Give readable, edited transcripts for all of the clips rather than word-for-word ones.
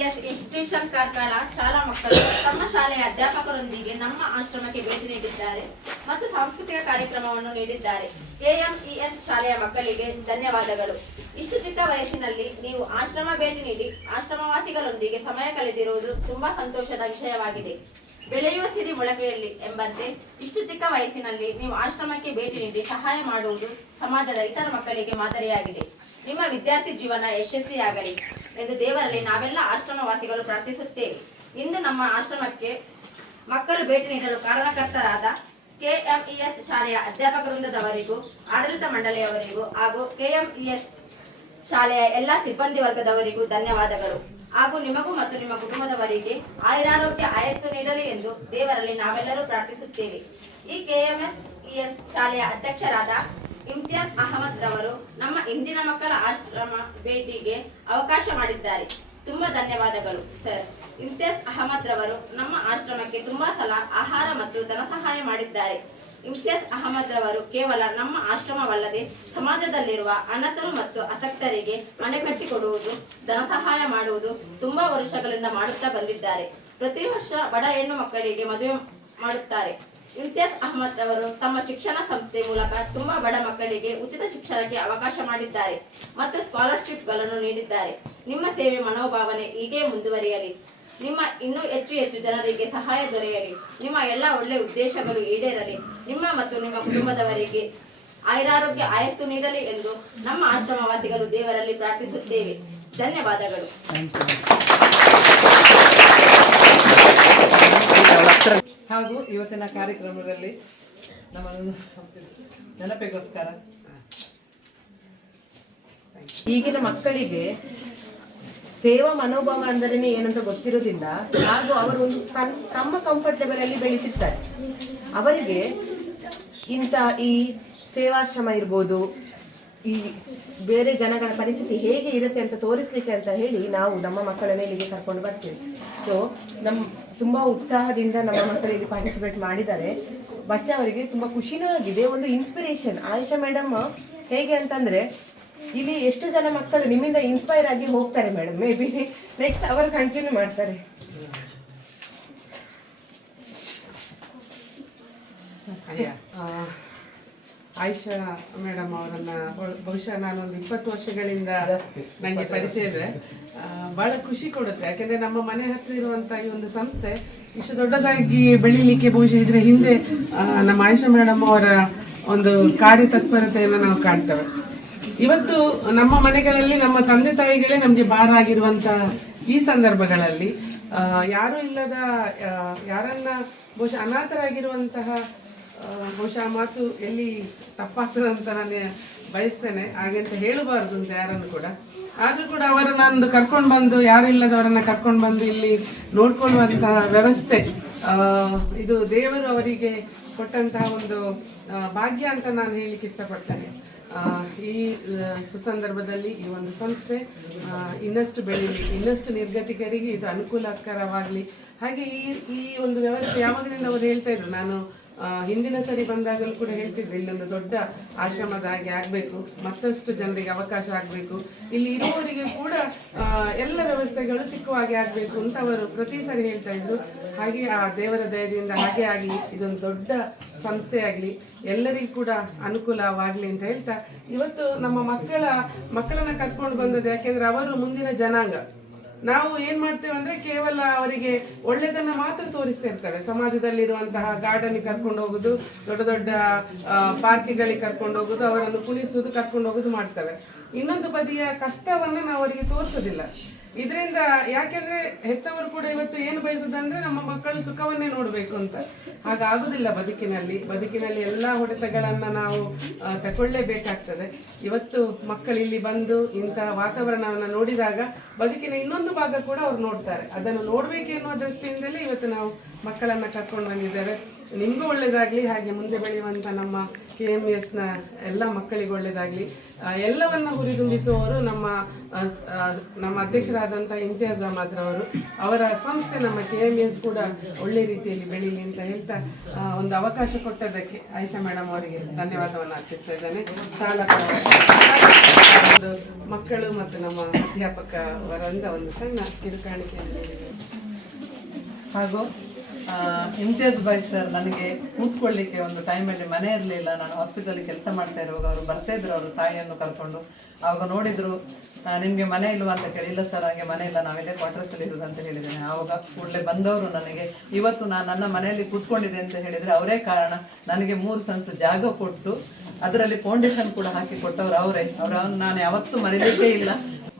KMES institution Karkala ಶಾಲಾ ಮಕ್ಕಳು ತಮ್ಮ ಶಾಲೆಯ ಅಧ್ಯಾಪಕರೊಂದಿಗೆ ನಮ್ಮ ಆಶ್ರಮಕ್ಕೆ ಭೇಟಿ ನೀಡಿದ್ದಾರೆ ಮತ್ತು ಸಾಂಸ್ಕೃತಿಕ ಕಾರ್ಯಕ್ರಮವನ್ನು ನೀಡಿದ್ದಾರೆ. KMES ಶಾಲೆಯ ಮಕ್ಕಳಿಗೆ ಧನ್ಯವಾದಗಳು. ಇಷ್ಟು ಚಿಕ್ಕ ವಯಸ್ಸಿನಲ್ಲಿ ನೀವು ಆಶ್ರಮ ಭೇಟಿ ನೀಡಿ ಆಶ್ರಮವಾಸಿಗಳೊಂದಿಗೆ ಸಮಯ ಕಳೆದಿರುವುದು ತುಂಬಾ ಸಂತೋಷದ ವಿಷಯವಾಗಿದೆ. ಬೆಳೆಯುವ ಸಿರಿ ಮೊಳಕೆಯಲ್ಲಿ ಎಂಬಂತೆ ಇಷ್ಟು ಚಿಕ್ಕ ವಯಸ್ಸಿನಲ್ಲಿ ನೀವು ಆಶ್ರಮಕ್ಕೆ ಭೇಟಿ ನೀಡಿ ಸಹಾಯ ಮಾಡುವುದು ಸಮಾಜದ ಇತರ ಮಕ್ಕಳಿಗೆ ಮಾದರಿಯಾಗಿದೆ. ನಿಮ್ಮ ವಿದ್ಯಾರ್ಥಿ ಜೀವನ ಯಶಸ್ವಿಯಾಗಲಿ ಎಂದು ದೇವರಲ್ಲಿ ನಾವೆಲ್ಲ ಆಶ್ರಮವಾಸಿಗಳು ಪ್ರಾರ್ಥಿಸುತ್ತೇವೆ. ಇಂದು ನಮ್ಮ ಆಶ್ರಮಕ್ಕೆ ಮಕ್ಕಳು ಭೇಟಿ ನೀಡಲು ಕಾರಣಕರ್ತರಾದ KMES ಶಾಲೆಯ ಅಧ್ಯಾಪಕ ವೃಂದದವರಿಗೂ ಆಡಳಿತ ಮಂಡಳಿಯವರಿಗೂ ಹಾಗೂ KMES ಶಾಲೆಯ ಎಲ್ಲ ಸಿಬ್ಬಂದಿ ವರ್ಗದವರಿಗೂ ಧನ್ಯವಾದಗಳು. ಹಾಗೂ ನಿಮಗೂ ಮತ್ತು ನಿಮ್ಮ ಕುಟುಂಬದವರಿಗೆ ಆಯುರಾರೋಗ್ಯ ಆಯಸ್ಸು ನೀಡಲಿ ಎಂದು ದೇವರಲ್ಲಿ ನಾವೆಲ್ಲರೂ ಪ್ರಾರ್ಥಿಸುತ್ತೇವೆ. ಈ KMES ಶಾಲೆಯ ಅಧ್ಯಕ್ಷರಾದ ಇಮ್ತಿಯಾಜ್ ಅಹಮದ್ ರವರು ನಮ್ಮ ಇಂದಿನ ಮಕ್ಕಳ ಆಶ್ರಮ ಭೇಟಿಗೆ ಅವಕಾಶ ಮಾಡಿದ್ದಾರೆ. ತುಂಬಾ ಧನ್ಯವಾದಗಳು ಸರ್. ಇಮ್ತಿಯಾಜ್ ಅಹಮದ್ ರವರು ನಮ್ಮ ಆಶ್ರಮಕ್ಕೆ ತುಂಬಾ ಸಲ ಆಹಾರ ಮತ್ತು ಧನ ಸಹಾಯ ಮಾಡಿದ್ದಾರೆ. ಇಮ್ತಿಯಾಜ್ ಅಹಮದ್ ರವರು ಕೇವಲ ನಮ್ಮ ಆಶ್ರಮವಲ್ಲದೆ ಸಮಾಜದಲ್ಲಿರುವ ಅನಾಥರು ಮತ್ತು ಅಸಕ್ತರಿಗೆ ಮನೆ ಕಟ್ಟಿಕೊಡುವುದು, ಧನ ಸಹಾಯ ಮಾಡುವುದು ತುಂಬಾ ವರ್ಷಗಳಿಂದ ಮಾಡುತ್ತಾ ಬಂದಿದ್ದಾರೆ. ಪ್ರತಿ ವರ್ಷ ಬಡ ಹೆಣ್ಣು ಮಕ್ಕಳಿಗೆ ಮದುವೆ ಮಾಡುತ್ತಾರೆ. ಇಮ್ತಿಯಾಜ್ ಅಹಮದ್ ರವರು ತಮ್ಮ ಶಿಕ್ಷಣ ಸಂಸ್ಥೆ ಮೂಲಕ ತುಂಬಾ ಬಡ ಮಕ್ಕಳಿಗೆ ಉಚಿತ ಶಿಕ್ಷಣಕ್ಕೆ ಅವಕಾಶ ಮಾಡಿದ್ದಾರೆ ಮತ್ತು ಸ್ಕಾಲರ್ಶಿಪ್ಗಳನ್ನು ನೀಡಿದ್ದಾರೆ. ನಿಮ್ಮ ಸೇವೆ ಮನೋಭಾವನೆ ಹೀಗೆ ಮುಂದುವರಿಯಲಿ. ನಿಮ್ಮ ಇನ್ನೂ ಹೆಚ್ಚು ಹೆಚ್ಚು ಜನರಿಗೆ ಸಹಾಯ ದೊರೆಯಲಿ. ನಿಮ್ಮ ಎಲ್ಲ ಒಳ್ಳೆಯ ಉದ್ದೇಶಗಳು ಈಡೇರಲಿ. ನಿಮ್ಮ ಮತ್ತು ನಿಮ್ಮ ಕುಟುಂಬದವರಿಗೆ ಆಯುರಾರೋಗ್ಯ ಆಯಸ್ಸು ನೀಡಲಿ ಎಂದು ನಮ್ಮ ಆಶ್ರಮವಾಸಿಗಳು ದೇವರಲ್ಲಿ ಪ್ರಾರ್ಥಿಸುತ್ತೇವೆ. ಧನ್ಯವಾದಗಳು. ಹಾಗೂ ಇವತ್ತಿನ ಕಾರ್ಯಕ್ರಮದಲ್ಲಿ ನಮ್ಮ ನೆನಪಿಗೋಸ್ಕರ ಈಗಿನ ಮಕ್ಕಳಿಗೆ ಸೇವಾ ಮನೋಭಾವ ಅಂದರೆ ಏನಂತ ಗೊತ್ತಿರೋದಿಲ್ಲ. ಹಾಗೂ ಅವರು ಒಂದು ತಮ್ಮ ಕಂಫರ್ಟ್ ಲೆವೆಲ್ ಅಲ್ಲಿ ಬೆಳೆಸಿರ್ತಾರೆ. ಅವರಿಗೆ ಇಂಥ ಈ ಸೇವಾಶ್ರಮ ಇರ್ಬೋದು, ಈ ಬೇರೆ ಜನಗಳ ಪರಿಸ್ಥಿತಿ ಹೇಗೆ ಇರುತ್ತೆ ಅಂತ ತೋರಿಸ್ಲಿಕ್ಕೆ ಅಂತ ಹೇಳಿ ನಾವು ನಮ್ಮ ಮಕ್ಕಳನ್ನ ಇಲ್ಲಿಗೆ ಕರ್ಕೊಂಡು ಬರ್ತೇವೆ. ಸೊ ತುಂಬ ಉತ್ಸಾಹದಿಂದ ನಮ್ಮ ಮಕ್ಕಳಿಗೆ ಪಾರ್ಟಿಸಿಪೇಟ್ ಮಾಡಿದ್ದಾರೆ. ಮತ್ತೆ ಅವರಿಗೆ ತುಂಬ ಖುಷಿನೂ ಆಗಿದೆ, ಒಂದು ಇನ್ಸ್ಪಿರೇಷನ್. ಆಯಿಷಾ ಮೇಡಮ್ ಹೇಗೆ ಅಂತಂದರೆ ಇಲ್ಲಿ ಎಷ್ಟು ಜನ ಮಕ್ಕಳು ನಿಮ್ಮಿಂದ ಇನ್ಸ್ಪೈರ್ ಆಗಿ ಹೋಗ್ತಾರೆ ಮೇಡಮ್. ಮೇ ಬಿ ನೆಕ್ಸ್ಟ್ ಅವರು ಕಂಟಿನ್ಯೂ ಮಾಡ್ತಾರೆ. ಆಯಿಷಾ ಮೇಡಮ್ ಅವರನ್ನ ಬಹುಶಃ ನಾನೊಂದು 20 ವರ್ಷಗಳಿಂದ ನನಗೆ ಪರಿಚಯ ಇದೆ. ಬಹಳ ಖುಷಿ ಕೊಡುತ್ತೆ. ಯಾಕೆಂದ್ರೆ ನಮ್ಮ ಮನೆ ಹತ್ತಿರ ಇರುವಂತ ಈ ಒಂದು ಸಂಸ್ಥೆ ಇಷ್ಟು ದೊಡ್ಡದಾಗಿ ಬೆಳೀಲಿಕ್ಕೆ ಬಹುಶಃ ಇದ್ರ ಹಿಂದೆ ನಮ್ಮ ಆಯಿಷಾ ಮೇಡಮ್ ಅವರ ಒಂದು ಕಾರ್ಯತತ್ಪರತೆಯನ್ನು ನಾವು ಕಾಣ್ತೇವೆ. ಇವತ್ತು ನಮ್ಮ ಮನೆಗಳಲ್ಲಿ ನಮ್ಮ ತಂದೆ ತಾಯಿಗಳೇ ನಮಗೆ ಭಾರ ಆಗಿರುವಂತ ಈ ಸಂದರ್ಭಗಳಲ್ಲಿ ಯಾರೂ ಇಲ್ಲದ ಯಾರನ್ನ ಬಹುಶಃ ಅನಾಥರಾಗಿರುವಂತಹ ಬಹುಶಃ ಮಾತು ಎಲ್ಲಿ ತಪ್ಪಾಗ್ತದೆ ಅಂತ ನಾನು ಬಯಸ್ತೇನೆ. ಹಾಗೆ ಅಂತ ಹೇಳಬಾರ್ದು ಅಂತ ಯಾರನ್ನು ಕೂಡ. ಆದರೂ ಕೂಡ ಅವರನ್ನ ಕರ್ಕೊಂಡು ಬಂದು, ಯಾರು ಇಲ್ಲದವರನ್ನ ಕರ್ಕೊಂಡು ಬಂದು ಇಲ್ಲಿ ನೋಡ್ಕೊಳ್ಳುವಂತಹ ವ್ಯವಸ್ಥೆ ಇದು ದೇವರು ಅವರಿಗೆ ಕೊಟ್ಟಂತಹ ಒಂದು ಭಾಗ್ಯ ಅಂತ ನಾನು ಹೇಳಲಿಕ್ಕೆ ಇಷ್ಟಪಡ್ತೇನೆ. ಈ ಸುಸಂದರ್ಭದಲ್ಲಿ ಈ ಒಂದು ಸಂಸ್ಥೆ ಇನ್ನಷ್ಟು ಬೆಳೀಲಿ, ಇನ್ನಷ್ಟು ನಿರ್ಗತಿಕರಿಗೆ ಇದು ಅನುಕೂಲಕರವಾಗಲಿ. ಹಾಗೆ ಈ ಒಂದು ವ್ಯವಸ್ಥೆ ಯಾವಾಗಲಿಂದ ಅವರು ಹೇಳ್ತಾ ಇದ್ರು, ನಾನು ಹಿಂದಿನ ಸರಿ ಬಂದಾಗಲೂ ಕೂಡ ಹೇಳ್ತಿದ್ರು, ಇಲ್ಲೊಂದು ದೊಡ್ಡ ಆಶ್ರಮದ ಹಾಗೆ ಆಗಬೇಕು, ಮತ್ತಷ್ಟು ಜನರಿಗೆ ಅವಕಾಶ ಆಗಬೇಕು, ಇಲ್ಲಿ ಇರುವವರಿಗೆ ಕೂಡ ಎಲ್ಲ ವ್ಯವಸ್ಥೆಗಳು ಸಿಕ್ಕುವ ಹಾಗೆ ಆಗಬೇಕು ಅಂತ ಅವರು ಪ್ರತಿ ಸರಿ ಹೇಳ್ತಾ ಇದ್ರು. ಹಾಗೆ ಆ ದೇವರ ದಯದಿಂದ ಹಾಗೆ ಆಗಲಿ, ಇದೊಂದು ದೊಡ್ಡ ಸಂಸ್ಥೆ ಆಗಲಿ, ಎಲ್ಲರಿಗೂ ಕೂಡ ಅನುಕೂಲವಾಗಲಿ ಅಂತ ಹೇಳ್ತಾ ಇವತ್ತು ನಮ್ಮ ಮಕ್ಕಳನ್ನ ಕರ್ಕೊಂಡು ಬಂದದ್ದು. ಯಾಕೆಂದ್ರೆ ಅವರು ಮುಂದಿನ ಜನಾಂಗ. ನಾವು ಏನ್ ಮಾಡ್ತೇವೆ ಅಂದ್ರೆ ಕೇವಲ ಅವರಿಗೆ ಒಳ್ಳೆದನ್ನ ಮಾತ್ರ ತೋರಿಸ್ತಾ ಇರ್ತೇವೆ. ಸಮಾಜದಲ್ಲಿರುವಂತಹ ಗಾರ್ಡನ್ ಕರ್ಕೊಂಡು ಹೋಗುದು, ದೊಡ್ಡ ದೊಡ್ಡ ಪಾರ್ಕಿಗಳಿಗೆ ಕರ್ಕೊಂಡು ಹೋಗುದು, ಅವರನ್ನು ಕುಣಿಸುವುದು, ಕರ್ಕೊಂಡು ಹೋಗುದು ಮಾಡ್ತೇವೆ. ಇನ್ನೊಂದು ಬದಿಯ ಕಷ್ಟವನ್ನ ನಾವು ಅವರಿಗೆ ತೋರಿಸೋದಿಲ್ಲ. ಇದರಿಂದ ಯಾಕೆಂದ್ರೆ ಹೆತ್ತವರು ಕೂಡ ಇವತ್ತು ಏನು ಬಯಸುದಂದ್ರೆ ನಮ್ಮ ಮಕ್ಕಳು ಸುಖವನ್ನೇ ನೋಡ್ಬೇಕು ಅಂತ. ಹಾಗಾಗುದಿಲ್ಲ. ಬದುಕಿನಲ್ಲಿ ಎಲ್ಲಾ ಹೊಡೆತಗಳನ್ನ ನಾವು ತಕೊಳ್ಳೇಬೇಕಾಗ್ತದೆ. ಇವತ್ತು ಮಕ್ಕಳು ಇಲ್ಲಿ ಬಂದು ಇಂತಹ ವಾತಾವರಣವನ್ನ ನೋಡಿದಾಗ ಬದುಕಿನ ಇನ್ನೊಂದು ಭಾಗ ಕೂಡ ಅವ್ರು ನೋಡ್ತಾರೆ. ಅದನ್ನು ನೋಡ್ಬೇಕು ಎನ್ನುವ ದೃಷ್ಟಿಯಿಂದಲೇ ಇವತ್ತು ನಾವು ಮಕ್ಕಳನ್ನ ಕರ್ಕೊಂಡು ಬಂದಿದ್ದೇವೆ. ನಿಮಗೂ ಒಳ್ಳೇದಾಗ್ಲಿ, ಹಾಗೆ ಮುಂದೆ ಬೆಳೆಯುವಂತ ನಮ್ಮ KMESನ ಎಲ್ಲ ಮಕ್ಕಳಿಗೆ ಒಳ್ಳೇದಾಗ್ಲಿ. ಎಲ್ಲವನ್ನ ಹುರಿದುಂಬಿಸುವವರು ನಮ್ಮ ಅಧ್ಯಕ್ಷರಾದಂಥ ಇಮ್ತಿಯಾಜ್ ಅಹಮದ್ ರವರು. ಅವರ ಸಂಸ್ಥೆ ನಮ್ಮ KMES ಕೂಡ ಒಳ್ಳೆ ರೀತಿಯಲ್ಲಿ ಬೆಳೀಲಿ ಅಂತ ಹೇಳ್ತಾ ಒಂದು ಅವಕಾಶ ಕೊಟ್ಟದಕ್ಕೆ ಆಯಿಷಾ ಮೇಡಮ್ ಅವರಿಗೆ ಧನ್ಯವಾದವನ್ನು ಅರ್ಪಿಸ್ತಾ ಇದ್ದೇನೆ. ಶಾಲಾ ಒಂದು ಮಕ್ಕಳು ಮತ್ತು ನಮ್ಮ ಅಧ್ಯಾಪಕ ವರಿಂದ ಒಂದು ಸಣ್ಣ ಕಿರುಕಾಣಿಕೆಯನ್ನು ನೀಡಿದ್ದಾರೆ. ಹಾಗೂ ಇಮ್ತಿಯಾಜ್ ಬಾಯ್ ಸರ್ ನನಗೆ ಕೂತ್ಕೊಳ್ಳಿಕ್ಕೆ ಒಂದು ಟೈಮಲ್ಲಿ ಮನೆ ಇರಲಿಲ್ಲ. ನಾನು ಹಾಸ್ಪಿಟಲ್ ಕೆಲಸ ಮಾಡ್ತಾ ಇರುವಾಗ ಅವರು ಬರ್ತಾ ಇದ್ರು, ಅವರು ತಾಯಿಯನ್ನು ಕರ್ಕೊಂಡು. ಆವಾಗ ನೋಡಿದ್ರು, ನಿಮಗೆ ಮನೆ ಇಲ್ವಾ ಅಂತ ಕೇಳಿ, ಇಲ್ಲ ಸರ್ ಹಾಗೆ ಮನೆ ಇಲ್ಲ, ನಾವಿಲ್ಲೇ ಕ್ವಾರ್ಟರ್ಸಲ್ಲಿ ಇರೋದು ಅಂತ ಹೇಳಿದ್ದೇನೆ. ಆವಾಗ ಕೂಡಲೇ ಬಂದವರು ನನಗೆ ಇವತ್ತು ನಾನು ನನ್ನ ಮನೆಯಲ್ಲಿ ಕೂತ್ಕೊಂಡಿದ್ದೆ ಅಂತ ಹೇಳಿದರೆ ಅವರೇ ಕಾರಣ. ನನಗೆ 3 ಸೆನ್ಸ್ ಜಾಗ ಕೊಟ್ಟು ಅದರಲ್ಲಿ ಫೌಂಡೇಶನ್ ಕೂಡ ಹಾಕಿ ಕೊಟ್ಟವರು ಅವರನ್ನು ನಾನು ಯಾವತ್ತೂ ಮರೀಲಿಕ್ಕೇ ಇಲ್ಲ.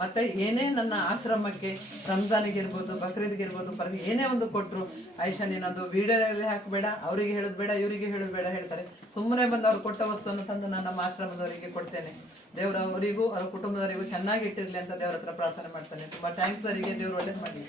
ಮತ್ತು ಏನೇ ನನ್ನ ಆಶ್ರಮಕ್ಕೆ ರಂಜಾನಿಗೆ ಇರ್ಬೋದು, ಬಕ್ರೀದ್ಗೆ ಇರ್ಬೋದು, ಏನೇ ಒಂದು ಕೊಟ್ಟರು, ಆಯಿಷಾ ನೀನದು ವಿಡಿಯೋದಲ್ಲಿ ಹಾಕಬೇಡ, ಅವರಿಗೆ ಹೇಳೋದು ಬೇಡ, ಇವರಿಗೆ ಹೇಳೋದು ಬೇಡ ಹೇಳ್ತಾರೆ. ಸುಮ್ಮನೆ ಬಂದು ಅವ್ರು ಕೊಟ್ಟ ವಸ್ತುವನ್ನು ತಂದು ನಾನು ನಮ್ಮ ಆಶ್ರಮದವರಿಗೆ ಕೊಡ್ತೇನೆ. ದೇವರು ಅವರಿಗೂ ಅವ್ರ ಕುಟುಂಬದವರಿಗೂ ಚೆನ್ನಾಗಿ ಇಟ್ಟಿರಲಿ ಅಂತ ದೇವರ ಹತ್ರ ಪ್ರಾರ್ಥನೆ ಮಾಡ್ತಾನೆ. ತುಂಬ ಥ್ಯಾಂಕ್ಸ್ ಅವರಿಗೆ, ದೇವರು ಒಳ್ಳೇದು ಮಾಡಿ.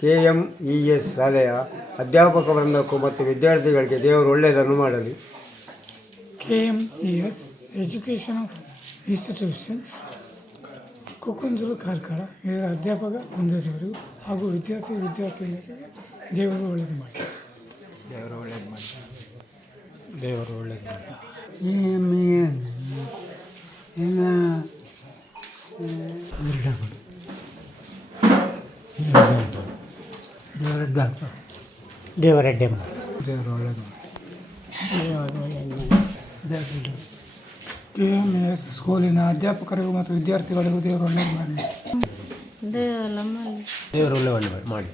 KMES ಶಾಲೆಯ ಅಧ್ಯಾಪಕ ವೃಂದಕ್ಕೂ ಮತ್ತು ವಿದ್ಯಾರ್ಥಿಗಳಿಗೆ ದೇವರು ಒಳ್ಳೆಯದನ್ನು ಮಾಡಲಿ. KMES education of institutions Kukkundoor Karkala ಇದರ ಅಧ್ಯಾಪಕ ವೃಂದದವರಿಗೂ ಹಾಗೂ ವಿದ್ಯಾರ್ಥಿನಿಯರಿಗೆ ದೇವರು ಒಳ್ಳೆಯದು ಮಾಡಿ. KMES ಎಲ್ಲ ದೇವರಡ್ಡೆ ಮಾಡಿ. KMES ಸ್ಕೂಲಿನ ಅಧ್ಯಾಪಕರಿಗೂ ಮತ್ತು ವಿದ್ಯಾರ್ಥಿಗಳಿಗೂ ದೇವರು ಒಳ್ಳೆಯದು ಮಾಡಿ. ದೇವರು ಒಳ್ಳೆ ಮಾಡಿ.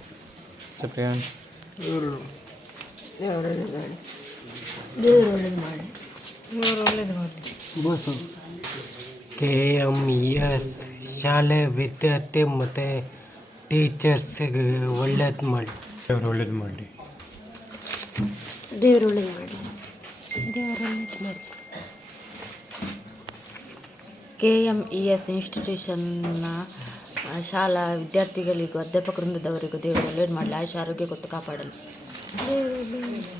ದೇವರು ಒಳ್ಳೆಯದು ಮಾಡಿ. ಬೋಸು KMES ಶಾಲೆ ವಿದ್ಯಾರ್ಥಿ ಮತ್ತು ಟೀಚರ್ಸ್ಗೆ ಒಳ್ಳೇದು ಮಾಡಿ, ದೇವರು ಒಳ್ಳೇದು ಮಾಡಲಿ. ದೇವರು ಒಳ್ಳೇದು ಮಾಡಲಿ. ದೇವರು ಒಳ್ಳೇದು ಮಾಡಲಿ. KMES ಇನ್ಸ್ಟಿಟ್ಯೂಷನ್ನ ಶಾಲಾ ವಿದ್ಯಾರ್ಥಿಗಳಿಗೂ ಅಧ್ಯಾಪಕ ವೃಂದದವರಿಗೂ ದೇವರು ಒಳ್ಳೇದು ಮಾಡಲಿ. ಆಯುಷ ಆರೋಗ್ಯ ಕೊಟ್ಟು ಕಾಪಾಡಲಿ. ದೇವರು ಒಳ್ಳೆಯದು.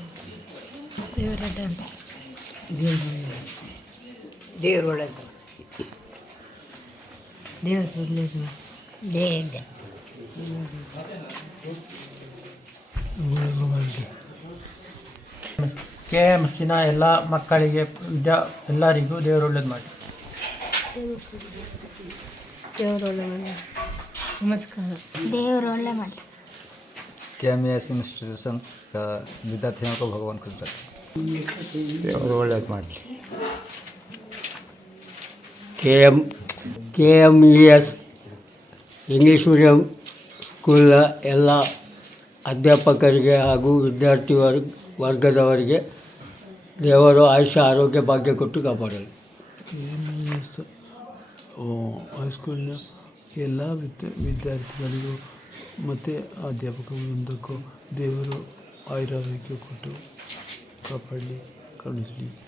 ದೇವರು ಒಳ್ಳೇದು ದೇವರಿಂದ KMSನ ಎಲ್ಲ ಮಕ್ಕಳಿಗೆ ಎಲ್ಲರಿಗೂ ದೇವರು ಒಳ್ಳೇದು ಮಾಡಿ. ದೇವರು ಒಳ್ಳೆ ಮಾಡಲಿ. ನಮಸ್ಕಾರ. ದೇವರು ಒಳ್ಳೆ ಮಾಡಲಿ. KMES इंस्टीट्यूशंस का विद्यार्थियों को भगवान खुश रखे, देವರು ಒಳ್ಳೇದು ಮಾಡಲಿ. KMES ಇಂಗ್ಲೀಷ್ ಮೀಡಿಯಂ ಸ್ಕೂಲ್ನ ಎಲ್ಲ ಅಧ್ಯಾಪಕರಿಗೆ ಹಾಗೂ ವಿದ್ಯಾರ್ಥಿ ವರ್ಗದವರಿಗೆ ದೇವರು ಆಯುಷ್ಯ ಆರೋಗ್ಯ ಭಾಗ್ಯ ಕೊಟ್ಟು ಕಾಪಾಡಲಿ. KMES ಹೈಸ್ಕೂಲಿನ ಎಲ್ಲ ವಿದ್ಯಾರ್ಥಿಗಳಿಗೂ ಮತ್ತು ಅಧ್ಯಾಪಕ ವೃಂದಕ್ಕೂ ದೇವರು ಆಯುರಾರೋಗ್ಯ ಕೊಟ್ಟು ಕಾಪಾಡಲಿ, ಕರುಣಿಸಲಿ.